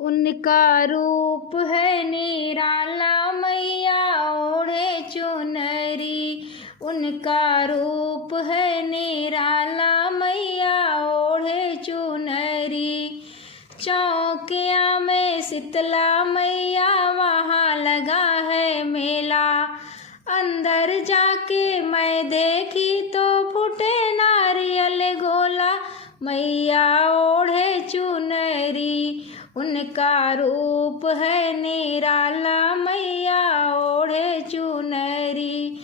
उनका रूप है निराला मैया ओढ़े चुनरी। उनका रूप है निराला मैया ओढ़े चुनरी। चौकिया में शीतला मैया वहाँ लगा है मेला। अंदर जाके मैं देखी तो फूटे नारियल गोला मैया ओढ़े चुनरी। उनका रूप है निराला मैया ओढ़े चुनरी।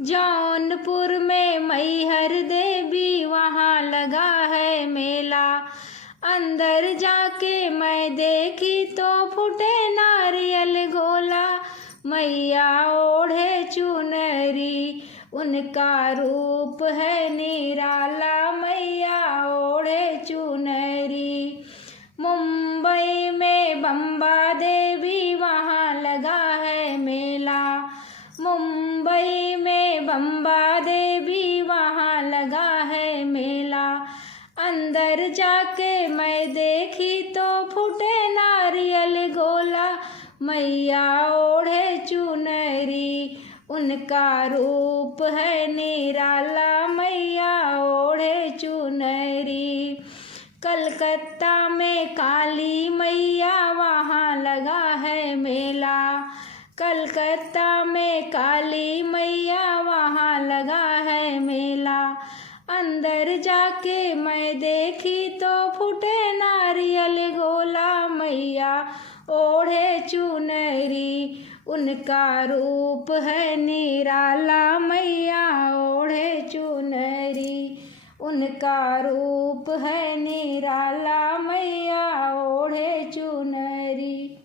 जौनपुर में मैहर देवी वहाँ लगा है मेला। अंदर जाके मैं देखी तो फूटे नारियल गोला मैया ओढ़े चुनरी। उनका रूप है निराला मैया ओढ़े चुनरी। मुंबई में बम्बा देवी वहाँ लगा है मेला। मुंबई में बम्बा देवी वहाँ लगा है मेला। अंदर जाके मैं देखी तो फूटे नारियल गोला मैया ओढ़े चुनरी। उनका रूप है निराला मैया ओढ़े चुनरी। कलकत्ता में काली मैया वहाँ लगा है मेला। कलकत्ता में काली मैया वहाँ लगा है मेला। अंदर जाके मैं देखी तो फूटे नारियल गोला मैया ओढ़े चुनरी। उनका रूप है निराला मैया ओढ़े चुनरी। उनका रूप है निराला मैया ओढ़े चुनरी।